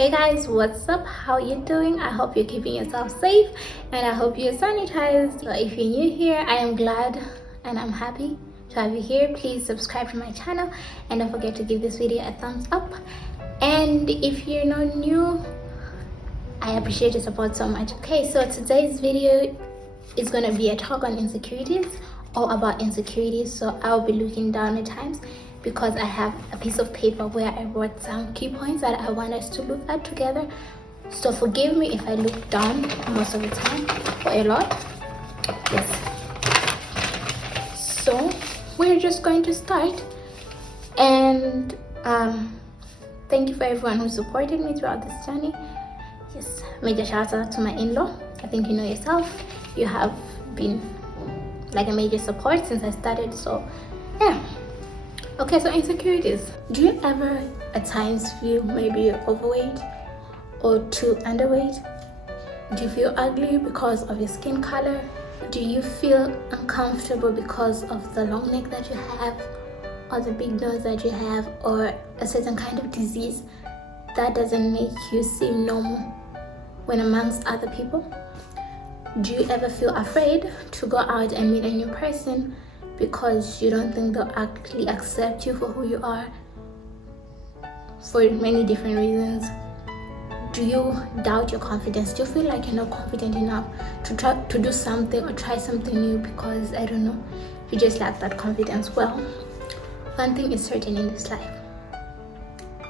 Hey guys, what's up? How you doing? I hope you're keeping yourself safe and I hope you're sanitized. So if you're new here, I am glad and I'm happy to have you here. Please subscribe to my channel and don't forget to give this video a thumbs up. And if you're not new, I appreciate your support so much. Okay, so today's video is gonna be a talk on insecurities or about insecurities. So I'll be looking down at times because I have a piece of paper where I wrote some key points that I want us to look at together. So forgive me if I look down most of the time or a lot. Yes. So we're just going to start, and thank you for everyone who supported me throughout this journey. Yes, major shout out to my in-law. I think you know yourself. You have been like a major support since I started. So yeah. Okay, so insecurities. Do you ever at times feel maybe you're overweight or too underweight? Do you feel ugly because of your skin color? Do you feel uncomfortable because of the long neck that you have, or the big nose that you have, or a certain kind of disease that doesn't make you seem normal when amongst other people? Do you ever feel afraid to go out and meet a new person because you don't think they'll actually accept you for who you are, for many different reasons? Do you doubt your confidence? Do you feel like you're not confident enough to try to do something or try something new because, I don't know, you just lack that confidence? Well, one thing is certain in this life: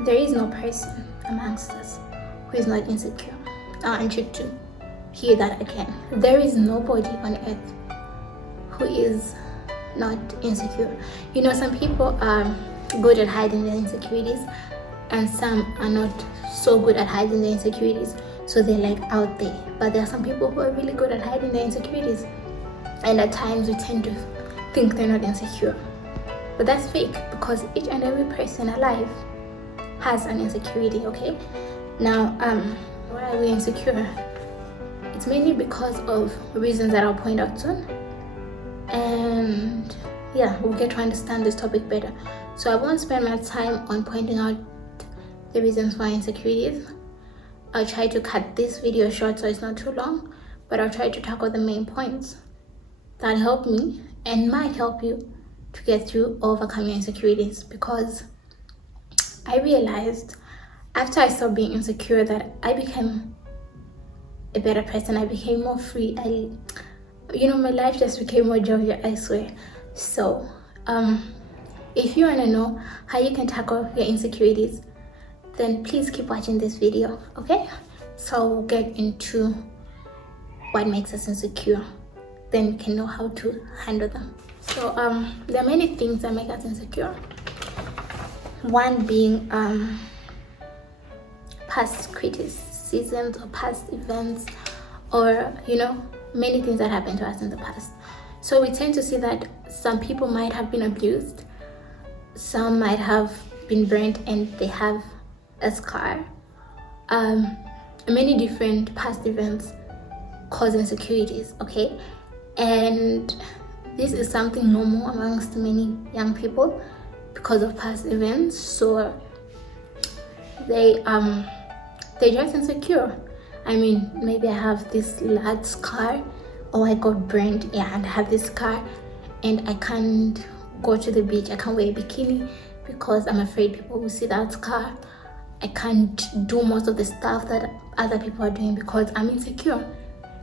there is no person amongst us who is not insecure. I want you to hear that again. There is nobody on earth who is not insecure. You know, some people are good at hiding their insecurities and some are not so good at hiding their insecurities, so they're like out there. But there are some people who are really good at hiding their insecurities, and at times we tend to think they're not insecure, but that's fake, because each and every person alive has an insecurity. Okay, now why are we insecure? It's mainly because of reasons that I'll point out soon, and yeah, we'll get to understand this topic better. So I won't spend my time on pointing out the reasons why insecurities. I'll try to cut this video short so it's not too long, but I'll try to tackle the main points that help me and might help you to get through overcoming insecurities. Because I realized after I stopped being insecure that I became a better person. I became more free. My life just became more jovial, I swear. So if you want to know how you can tackle your insecurities, then please keep watching this video. Okay, so we'll get into what makes us insecure, then we can know how to handle them. So there are many things that make us insecure. One being past criticisms or past events, or many things that happened to us in the past. So we tend to see that some people might have been abused, some might have been burnt and they have a scar. Many different past events cause insecurities. Okay, and this is something normal amongst many young people because of past events. So they're just insecure. I mean, maybe I have this large scar, or I got burnt, and I have this scar, and I can't go to the beach, I can't wear a bikini because I'm afraid people will see that scar. I can't do most of the stuff that other people are doing because I'm insecure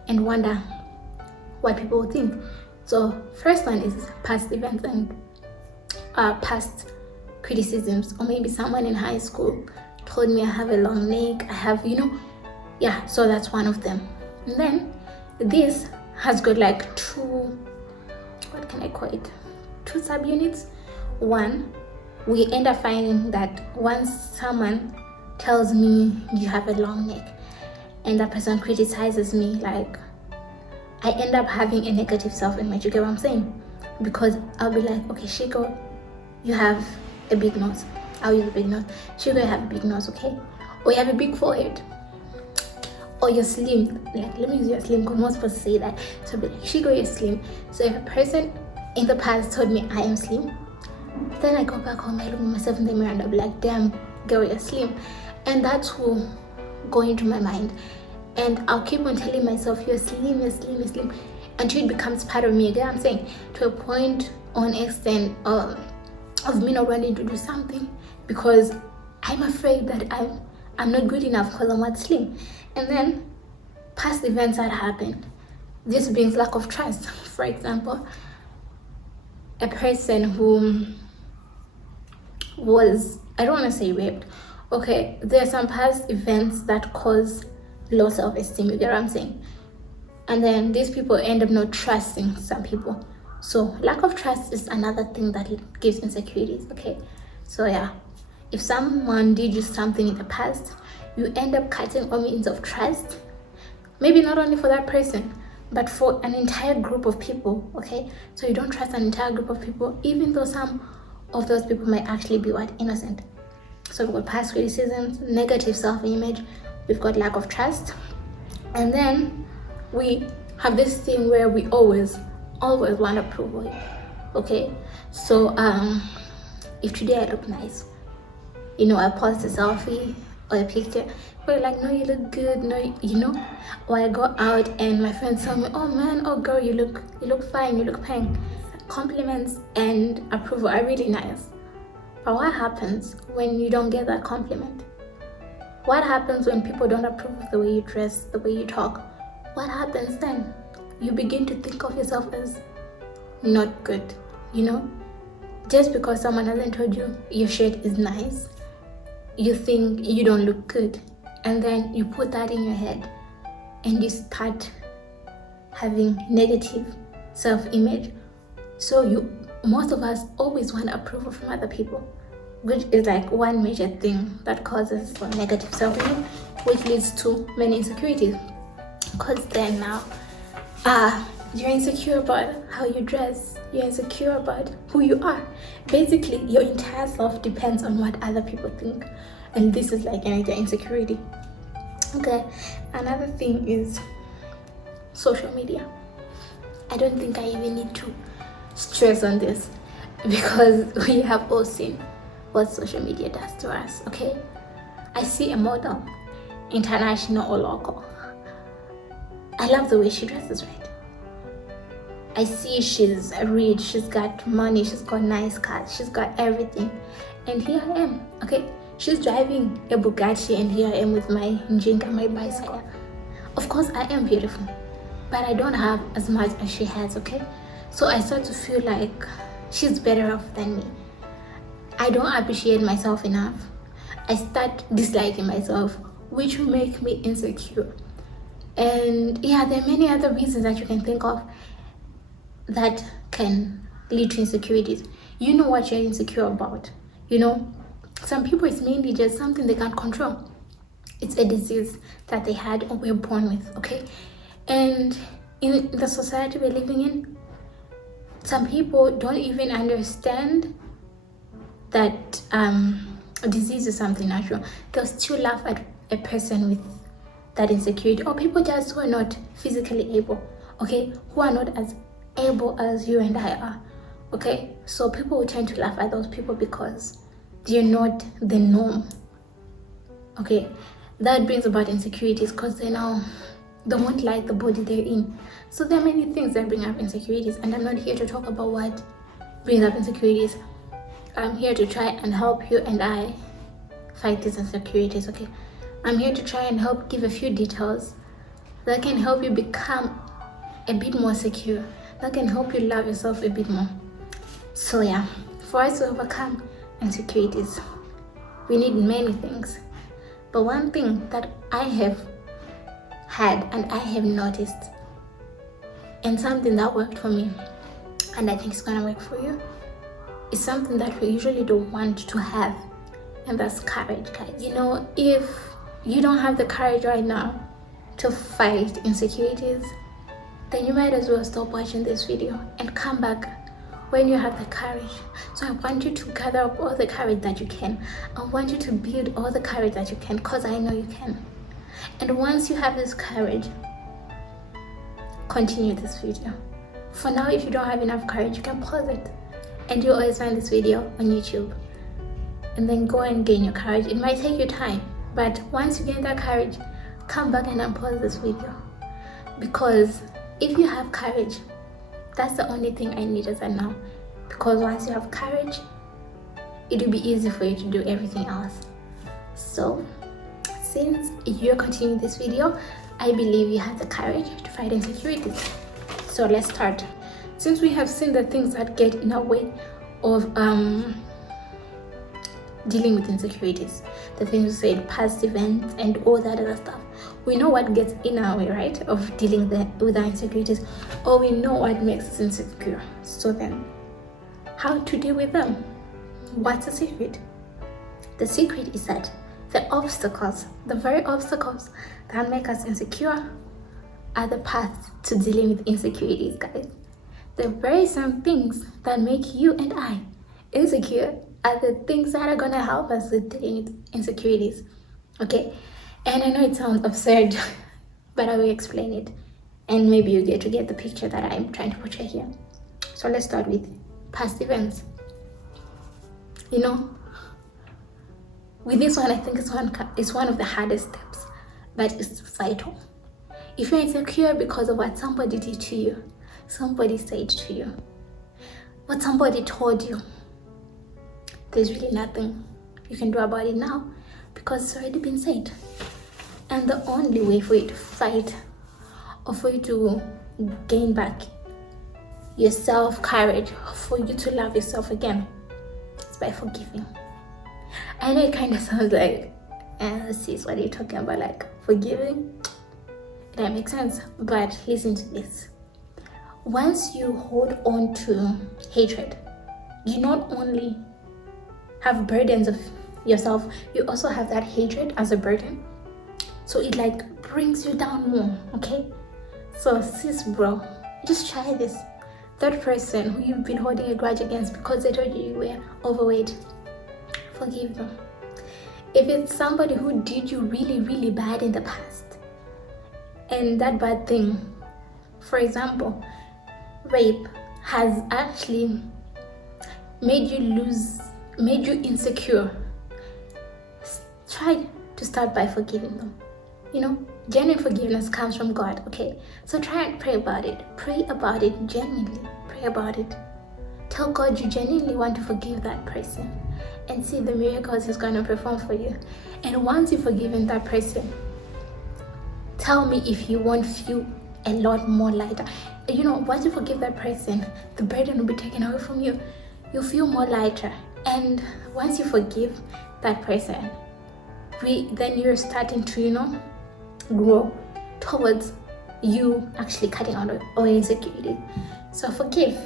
and wonder what people will think. So first one is past events and past criticisms, or maybe someone in high school told me I have a long neck, I have, so that's one of them. And then this has got like two, what can I call it, two subunits. One, we end up finding that once someone tells me you have a long neck and that person criticizes me, like, I end up having a negative self-image. You get what I'm saying? Because I'll be like, okay, Shiko, you have a big nose. I'll use a big nose. Shiko, you have a big nose, okay? Or you have a big forehead. Or you're slim. Like, let me use you're slim because most people say that. So I'll be like, Shiko, you're slim. So if a person in the past told me I am slim, then I go back home, I look at myself in the mirror and I'll be like, damn, girl, you're slim. And that's who going through my mind, and I'll keep on telling myself, you're slim, you're slim, you're slim, until it becomes part of me. Again, I'm saying, to a point on extent of me not wanting to do something because I'm afraid that I'm not good enough because I'm not slim. And then past events that happened, this brings lack of trust. For example, a person who was, I don't want to say raped, okay, there are some past events that cause low self-esteem, you get what I'm saying? And then these people end up not trusting some people. So lack of trust is another thing that gives insecurities, okay? So yeah, if someone did you something in the past, you end up cutting all means of trust, maybe not only for that person, but for an entire group of people, okay? So you don't trust an entire group of people, even though some of those people might actually be innocent. So we've got past criticisms, negative self-image, we've got lack of trust, and then we have this thing where we always want approval, okay? So if today I look nice, I post a selfie or a picture, but like, no, you look good, no, or I go out and my friends tell me, oh man, oh girl, you look fine, you look pink. Compliments and approval are really nice, but what happens when you don't get that compliment? What happens when people don't approve of the way you dress, the way you talk? What happens then? You begin to think of yourself as not good, just because someone hasn't told you your shirt is nice, you think you don't look good, and then you put that in your head and you start having negative self-image. So most of us always want approval from other people, which is like one major thing that causes negative self-image, which leads to many insecurities. Because then now you're insecure about how you dress, you're insecure about who you are. Basically, your entire self depends on what other people think, and this is like another insecurity. Okay, another thing is social media. I don't think I even need to stress on this because we have all seen what social media does to us, okay? I see a model, international or local. I love the way she dresses, right? I see she's rich, she's got money, she's got nice cars, she's got everything. And here I am, okay? She's driving a Bugatti and here I am with my Njinga, my bicycle. Of course, I am beautiful, but I don't have as much as she has, okay? So I start to feel like she's better off than me. I don't appreciate myself enough. I start disliking myself, which will make me insecure. And yeah, there are many other reasons that you can think of that can lead to insecurities. You know what you're insecure about. Some people, it's mainly just something they can't control. It's a disease that they had or were born with, okay? And in the society we're living in, some people don't even understand that disease is something natural. They'll still laugh at a person with that insecurity, or people just who are not physically able, okay, who are not as able as you and I are, okay? So people will tend to laugh at those people because they're not the norm, okay? That brings about insecurities because they won't like the body they're in. So there are many things that bring up insecurities, and I'm not here to talk about what brings up insecurities. I'm here to try and help you and I fight these insecurities, okay? I'm here to try and help give a few details that can help you become a bit more secure, that can help you love yourself a bit more. So yeah, for us to overcome insecurities, we need many things. But one thing that I have had and I have noticed, and something that worked for me, and I think it's gonna work for you, is something that we usually don't want to have, and that's courage, guys. If you don't have the courage right now to fight insecurities, then you might as well stop watching this video and come back when you have the courage. So I want you to gather up all the courage that you can. I want you to build all the courage that you can, because I know you can. And once you have this courage, continue this video. For now, if you don't have enough courage, you can pause it and you'll always find this video on YouTube, and then go and gain your courage. It might take you time, But once you gain that courage, come back and unpause this video, because if you have courage, that's the only thing I need as of now. Because once you have courage, it will be easy for you to do everything else. So since you're continuing this video, I believe you have the courage to fight insecurities. So let's start. Since we have seen the things that get in our way of dealing with insecurities, the things we said, past events and all that other stuff, we know what gets in our way, right, of dealing with our insecurities, or we know what makes us insecure. So then, how to deal with them? What's the secret? The secret is that the obstacles, the very obstacles that make us insecure, are the path to dealing with insecurities, guys. The very same things that make you and I insecure are the things that are gonna help us with dealing with insecurities. Okay? And I know it sounds absurd, but I will explain it. And maybe you get to get the picture that I'm trying to portray here. So let's start with past events. You know, with this one, I think it's one of the hardest steps, but it's vital. If you're insecure because of what somebody did to you, somebody said to you, what somebody told you, there's really nothing you can do about it now, because it's already been said. And the only way for you to fight, or for you to gain back your self-courage, for you to love yourself again, is by forgiving. I know it kind of sounds like, sis, what are you talking about? Like, forgiving? That makes sense. But listen to this. Once you hold on to hatred, you not only have burdens of yourself, you also have that hatred as a burden. So it like brings you down more, okay? So sis, bro, just try this. That person who you've been holding a grudge against because they told you you were overweight, forgive them. If it's somebody who did you really, really bad in the past, and that bad thing, for example, rape, has actually made you insecure, try to start by forgiving them. You know, genuine forgiveness comes from God, okay? So try and pray about it. Pray about it genuinely. Pray about it. Tell God you genuinely want to forgive that person, and see the miracles He's going to perform for you. And once you've forgiven that person, tell me if you won't feel a lot more lighter. You know, once you forgive that person, the burden will be taken away from you. You'll feel more lighter. And once you forgive that person, then you're starting to, you know, grow towards you actually cutting out all insecurity. So forgive.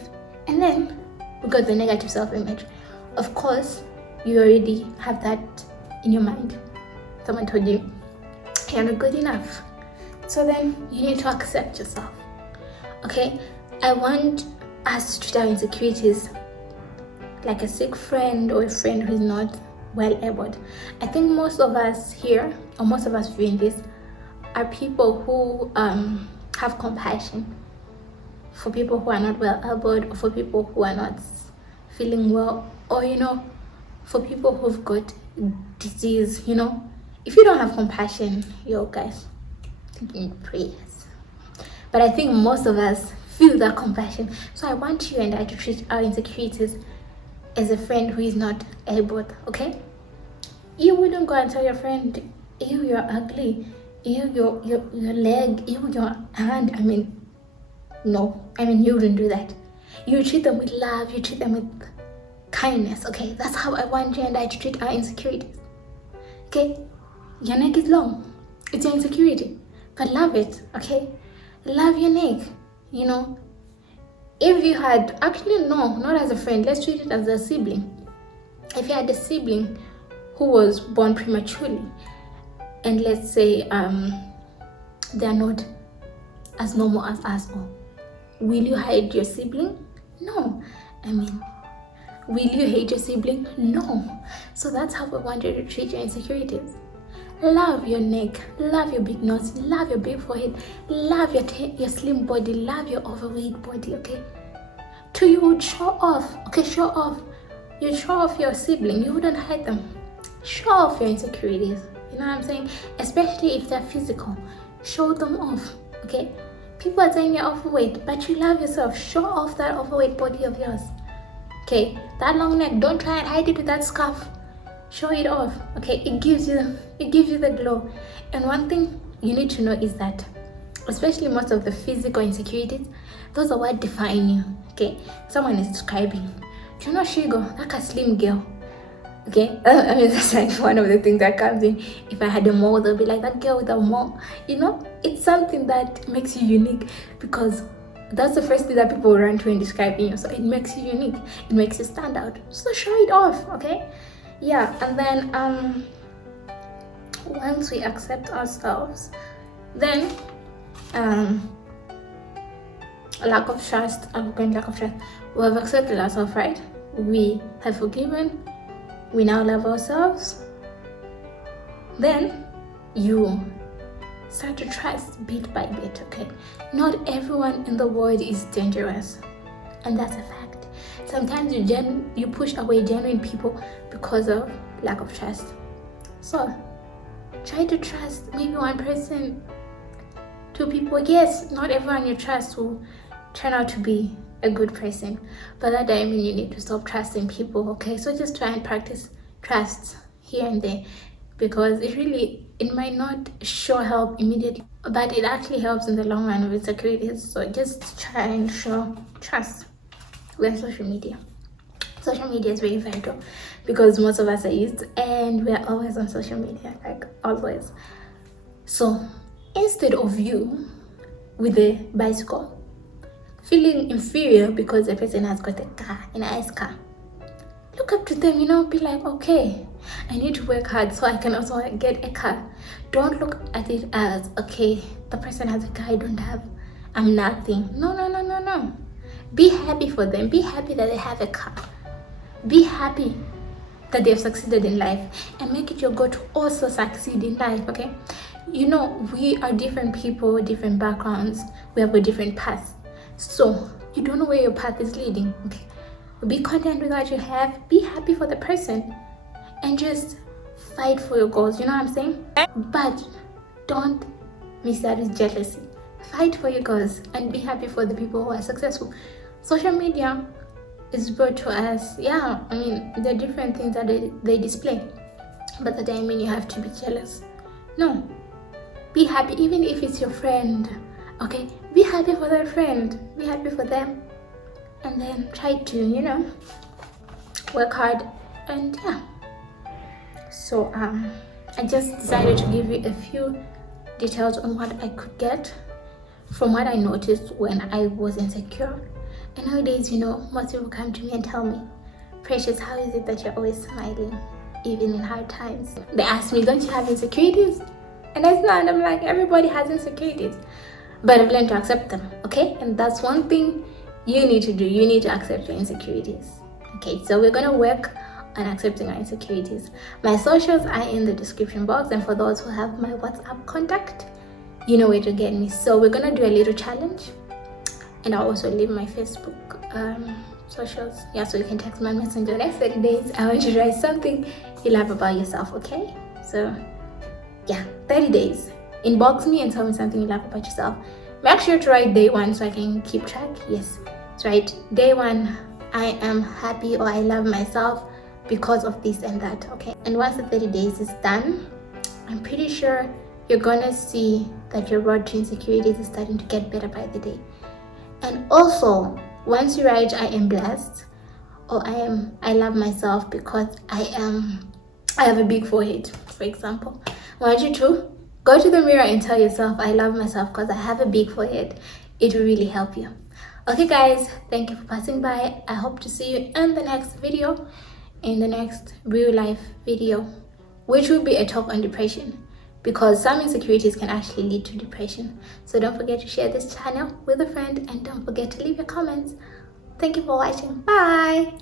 And then we got the negative self-image. Of course, you already have that in your mind. Someone told you you're not good enough. So then you need to accept yourself. Okay? I want us to treat our insecurities like a sick friend, or a friend who's not well abled. I think most of us here, or most of us viewing this, are people who have compassion for people who are not well abled, or for people who are not feeling well, or, you know, for people who've got disease. You know, if you don't have compassion, yo guys, thinking prayers. But I think most of us feel that compassion. So I want you and I to treat our insecurities as a friend who is not able, okay? You wouldn't go and tell your friend, ew, you're ugly, ew, your leg, ew, your hand. I mean, no. I mean, you wouldn't do that. You treat them with love, you treat them with kindness, okay? That's how I want you and I to treat our insecurities, okay? Your neck is long. It's your insecurity. But love it, okay? Love your neck, you know? If you had, actually no, not as a friend, let's treat it as a sibling. If you had a sibling who was born prematurely, and let's say they're not as normal as us all, will you hide your sibling? No. I mean, will you hate your sibling? No. So that's how I want you to treat your insecurities. Love your neck, love your big nose, love your big forehead, love your slim body, love your overweight body, okay? Till you would show off, okay? Show off. You show off your sibling, you wouldn't hide them. Show off your insecurities, you know what I'm saying? Especially if they're physical, show them off. Okay, people are saying you're overweight, but you love yourself. Show off that overweight body of yours. Okay, that long neck, don't try and hide it with that scarf. Show it off. Okay, it gives you the glow. And one thing you need to know is that, especially most of the physical insecurities, those are what define you. Okay, someone is describing, do you know Shigo, like a slim girl? Okay, I mean, that's like one of the things that comes in. If I had a mole, they'll be like, that girl with a mole. You know, it's something that makes you unique, because that's the first thing that people run to in describing you. So it makes you unique, it makes you stand out. So show it off. Okay, yeah. And then once we accept ourselves, then lack of trust. We have accepted ourselves, right? We have forgiven. We now love ourselves. Then you start to trust bit by bit. Okay, not everyone in the world is dangerous, and that's a fact. Sometimes you push away genuine people because of lack of trust. So try to trust maybe one person, two people. Yes, not everyone you trust will turn out to be a good person, but that doesn't mean you need to stop trusting people. Okay, so just try and practice trust here and there, because it might not show help immediately, but it actually helps in the long run with insecurities. So just try and show trust with social media. Social media is very vital because most of us are used, and we're always on social media, like always. So instead of you with a bicycle feeling inferior because the person has got a car, a nice car, look up to them, you know, be like, okay, I need to work hard so I can also get a car. Don't look at it as, okay, the person has a car, I don't have, I'm nothing. No. Be happy for them. Be happy that they have a car. Be happy that they've succeeded in life, and make it your goal to also succeed in life. Okay, you know, we are different people, different backgrounds, we have a different path. So you don't know where your path is leading. Okay, be content with what you have, be happy for the person, and just fight for your goals. You know what I'm saying? But don't miss that with jealousy. Fight for your goals and be happy for the people who are successful. Social media is brought to us, yeah, I mean, there are different things that they display, but that doesn't mean you have to be jealous. No, be happy, even if it's your friend. Okay, be happy for that friend, be happy for them, and then try to, you know, work hard. And yeah, so I just decided to give you a few details on what I could get from what I noticed when I was insecure. And nowadays, you know, most people come to me and tell me, Precious, how is it that you're always smiling even in hard times? They ask me, don't you have insecurities? And I smile and I'm like, everybody has insecurities, but I've learned to accept them. Okay, and that's one thing you need to do. You need to accept your insecurities. Okay, so we're gonna work on accepting our insecurities. My socials are in the description box, and for those who have my WhatsApp contact, you know where to get me. So we're gonna do a little challenge, and I'll also leave my Facebook socials, yeah, so you can text my messenger. Next 30 days I want you to write something you love about yourself. Okay, so yeah, 30 days, inbox me and tell me something you love about yourself. Make sure to write day one so I can keep track. Yes, so write day one, I am happy or I love myself because of this and that. Okay, and once the 30 days is done, I'm pretty sure you're gonna see that your road to insecurities is starting to get better by the day. And also, once you write I am blessed, or I love myself because I have a big forehead, for example, I want you to go to the mirror and tell yourself I love myself because I have a big forehead. It will really help you. Okay guys, thank you for passing by. I hope to see you in the next video, in the next real life video, which will be a talk on depression, because some insecurities can actually lead to depression. So don't forget to share this channel with a friend, and don't forget to leave your comments. Thank you for watching. Bye.